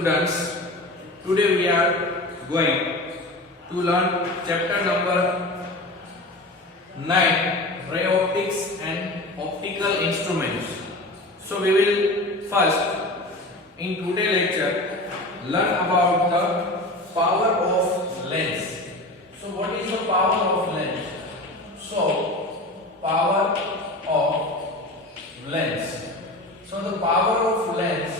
students, today we are going to learn chapter number 9, ray optics and optical instruments. So we will first in today's lecture learn about the power of lens. So what is the power of lens? So power of lens. So the power of lens,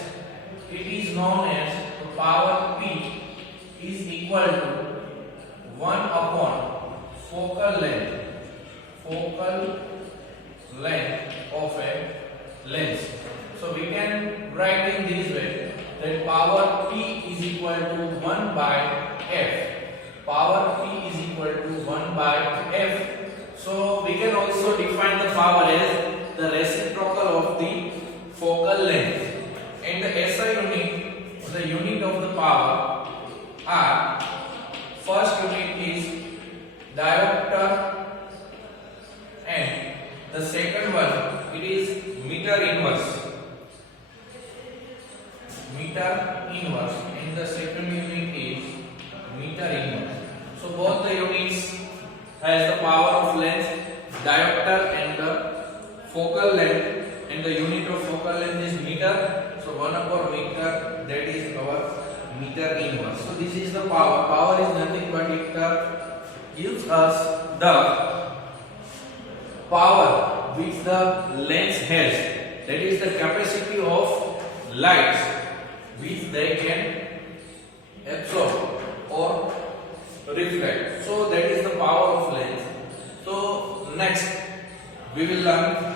it is known as the power P is equal to 1 upon focal length of a lens. So we can write in this way that power P is equal to 1 by F. Power P is equal to 1 by F. So we can also define the power as the reciprocal of the focal length. And the SI unit, the unit of the power, are first unit is diopter and the second one it is meter inverse. Meter inverse and the second unit is meter inverse. So both the units has the power of lens, diopter and the focal length, and the unit of focal length is meter. So 1 upon meter, that is our meter inverse. So this is the power. Power is nothing but it gives us the power which the lens has. That is the capacity of light which they can absorb or reflect. So that is the power of lens. So next we will learn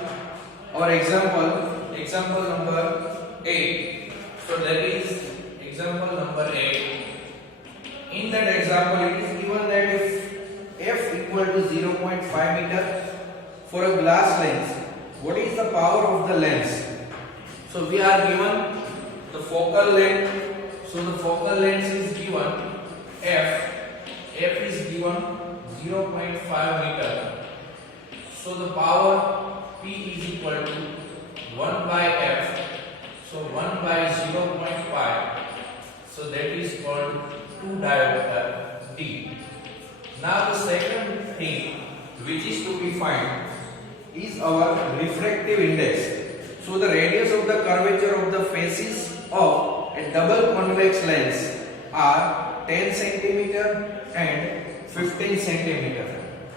our example number 8. So that is example number 8. In that example it is given that if f equal to 0.5 meter for a glass lens, what is the power of the lens? So we are given the focal length. So the focal length is given f is given 0.5 meter. So the power P is equal to 1 by f. So 1 by 0.5. So that is called 2 diopter D. Now the second thing which is to be found is our refractive index. So the radius of the curvature of the faces of a double convex lens are 10 centimeter and 15 centimeter.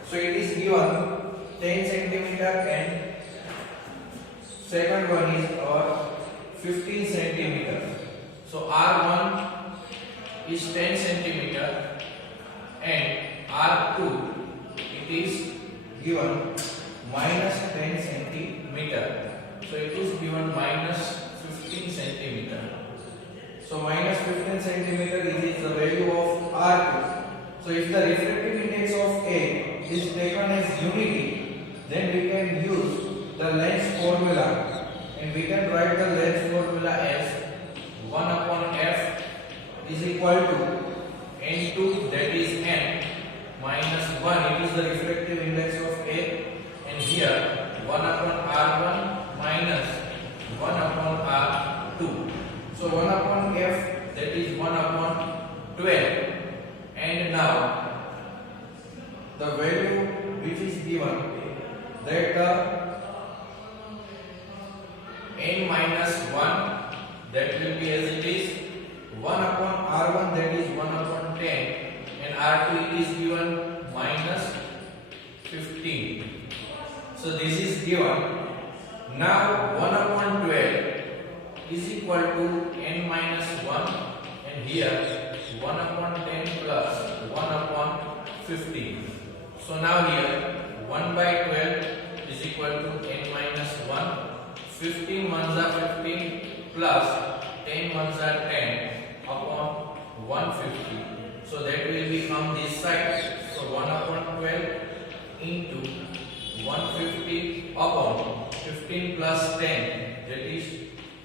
So it is given 10 centimeter and second one is our 15 centimeter. So R1 is 10 centimeter and R2 it is given minus 10 centimeter. So it is given minus 15 centimeter. So minus 15 centimeter is the value of R2. So if the refractive index of A is taken as unity, then we can use the lens formula, and we can write the lens formula as 1 upon f is equal to n2, that is n, minus 1, it is the refractive index of A, and here 1 upon r1 minus 1 upon r2. So 1 upon f, that is 1 upon 12, and now the value which is given, that n minus 1, that will be as it is 1 upon r1, that is 1 upon 10, and r2 it is given minus 15. So this is given. Now 1 upon 12 is equal to n minus 1, and here 1 upon 10 plus 1 upon 15. So now here 1 by 12 is equal to n minus 1. 15 ones are 15 plus 10 ones are 10 upon 150. So that will become this side. So 1 upon 12 into 150 upon 15 plus 10, that is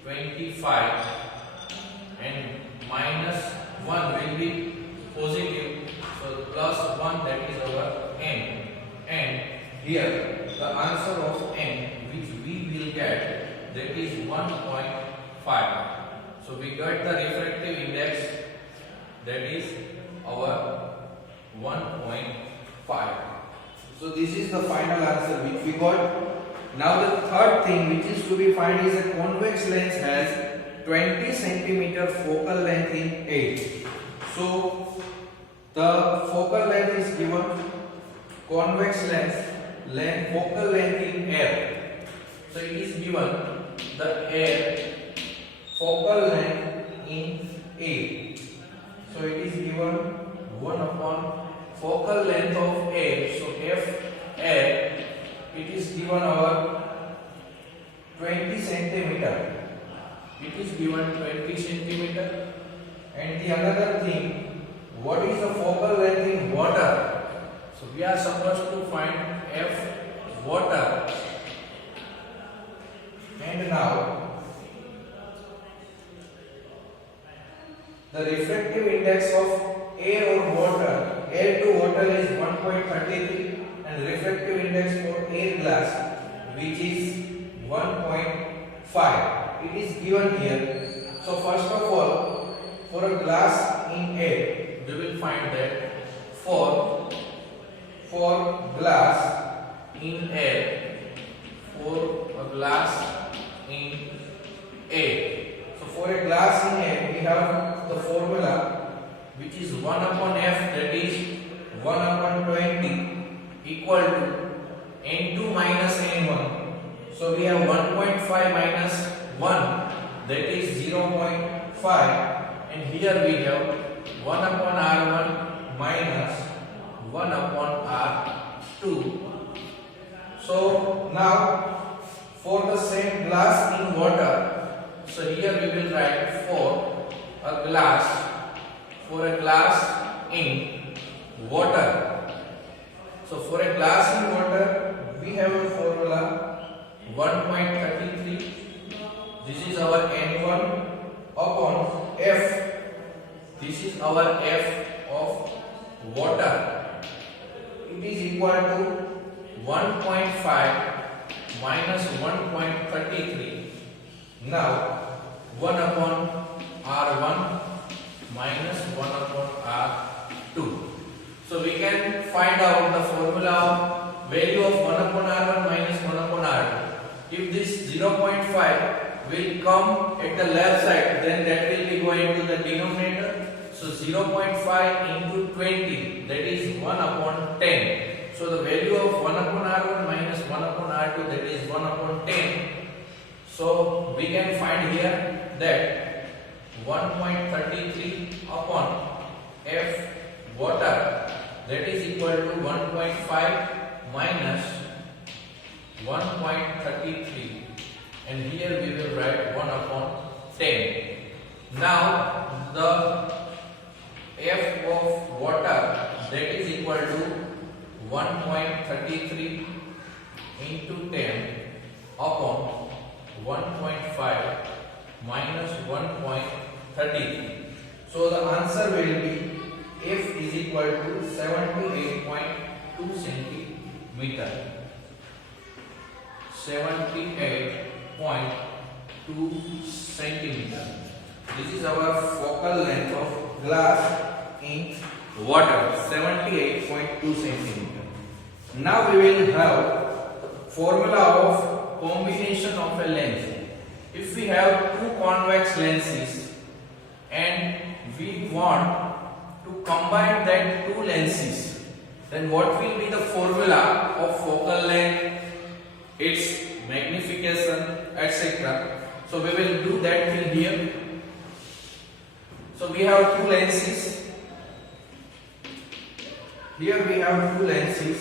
25, and minus 1 will be positive. So plus 1, that is our n. And here the answer of n which we will get, that is 1.5. So we got the refractive index, that is our 1.5. So this is the final answer which we got. Now the third thing which is to be found is a convex lens has 20 centimeter focal length in A. So the focal length is given, convex lens focal length in air. So it is given the air focal length in A. So it is given 1 upon focal length of air. So F air, it is given our 20 centimeter. It is given 20 centimeter. And the another thing, what is the focal length in water? So we are supposed to find F water. And now the refractive index of air or water, air to water is 1.33 and refractive index for air glass which is 1.5. It is given here. So first of all, for a glass in air, we will find that for glass in air, for a glass in air. So for a glass in air, we have the formula which is 1 upon F, that is 1 upon 20 equal to N2 minus N1. So we have 1.5 minus 1, that is 0.5, and here we have 1 upon R1 minus 1 upon R2. So now for the same glass in water, so here we will write for a glass in water. So for a glass in water, we have a formula 1.33. This is our N1 upon F. This is our F of water. It is equal to 1.5 minus 1.33. Now 1 upon R1 minus 1 upon R2. So we can find out the formula of value of 1 upon R1 minus 1 upon R2. If this 0.5 will come at the left side, then that will be going to the denominator. So 0.5 into 20, that is 1 upon 10. So the value of 1 upon R1 minus 1 upon R2, that is 1 upon 10. So we can find here that 1.33 upon F water, that is equal to 1.5 minus 1.33, and here we will write 1 upon 10. Now the F of water, that is equal to 1.33 into 10 upon 1.5 minus 1.33. So the answer will be F is equal to 78.2 centimeter. 78.2 centimeter. This is our focal length of glass in water, 78.2 centimeter. Now we will have formula of combination of a lens. If we have two convex lenses and we want to combine that two lenses, then what will be the formula of focal length, its magnification, etc. So we will do that thing here. So we have two lenses. Here we have two lenses,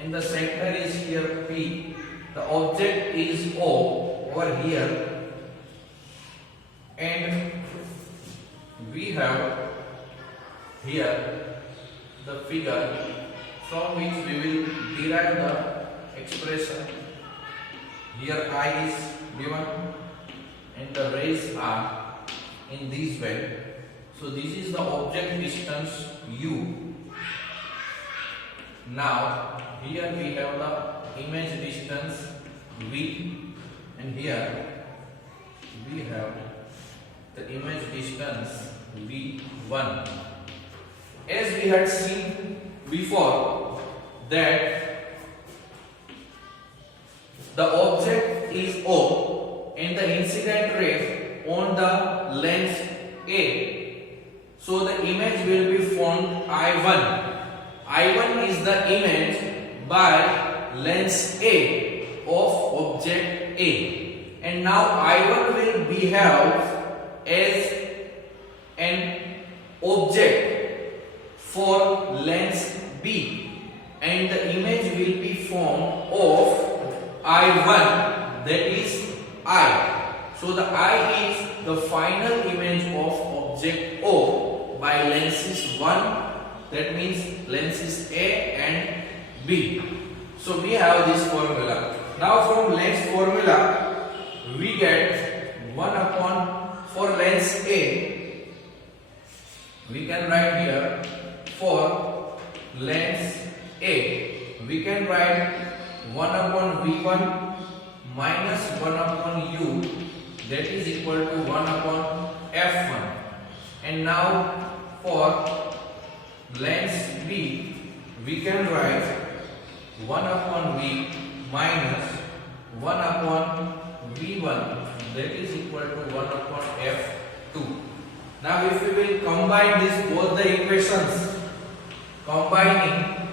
and the center is here P. The object is O over here, and we have here the figure from which we will derive the expression. Here I is given and the rays are in this way. So this is the object distance U. Now here we have the image distance V, and here we have the image distance V1. As we had seen before that the object is O and the incident ray on the lens A. So the image will be formed I1. I1 is the image by lens A of object A. And now I1 will behave as an object for lens B, and the image will be formed of I1, that is I. So the I is the final image of object O by lenses 1, that means lenses A and B. So we have this formula. Now from lens formula we get 1 upon, for lens A we can write here, for lens A we can write 1 upon V1 minus 1 upon U, that is equal to 1 upon F1. And now for lens B we can write 1 upon V minus 1 upon V1, that is equal to 1 upon F2. Now if we will combine this both the equations, combining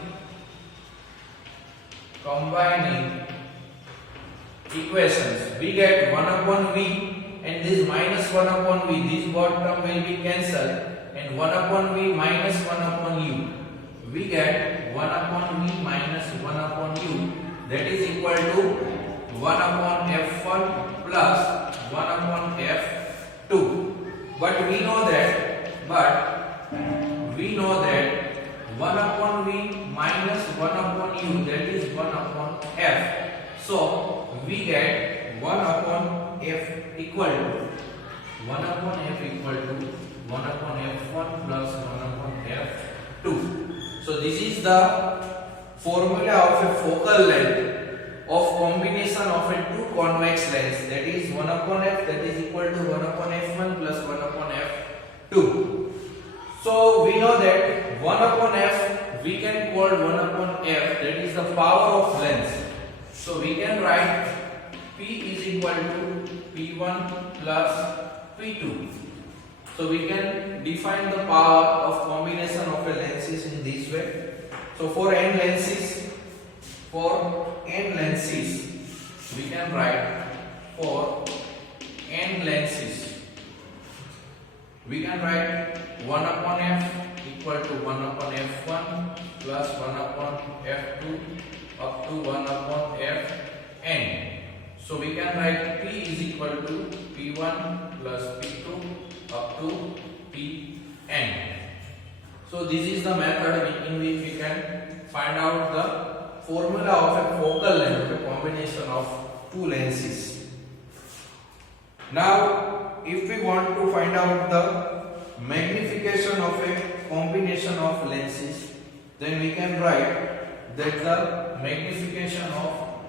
equations, we get 1 upon V and this minus 1 upon V, this both term will be cancelled, and 1 upon V minus 1 upon U, we get 1 upon V minus 1 upon U, that is equal to 1 upon F1 plus 1 upon F2. But we know that 1 upon V minus 1 upon U, that is 1 upon F. So we get 1 upon F equal to 1 upon F equal to 1 upon F1 plus 1 upon F2. So this is the formula of a focal length of combination of a two convex lens, that is 1 upon F, that is equal to 1 upon F1 plus 1 upon F2. So we know that 1 upon F we can call 1 upon F, that is the power of lens. So we can write P is equal to P1 plus P2. So we can define the power of combination of a lenses in this way. So for n lenses we can write, for n lenses we can write 1 upon F equal to 1 upon F1 plus 1 upon F2 up to 1 upon Fn. So we can write P is equal to P1 plus P2 up to Pn. So this is the method in which we can find out the formula of a focal length, a combination of two lenses. Now if we want to find out the magnification of a combination of lenses, then we can write that the magnification of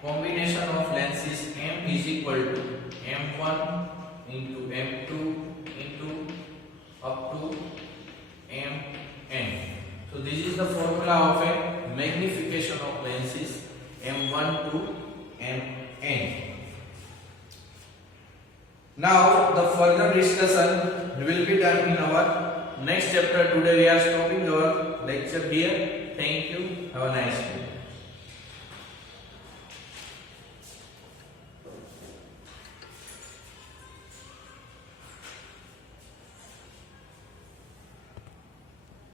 combination of lenses M is equal to M1 into M2 into up to Mn. So this is the formula of a magnification of lenses M1 to Mn. Now the further discussion will be done in our next chapter. Today we are stopping our lecture here. Thank you. Have a nice day.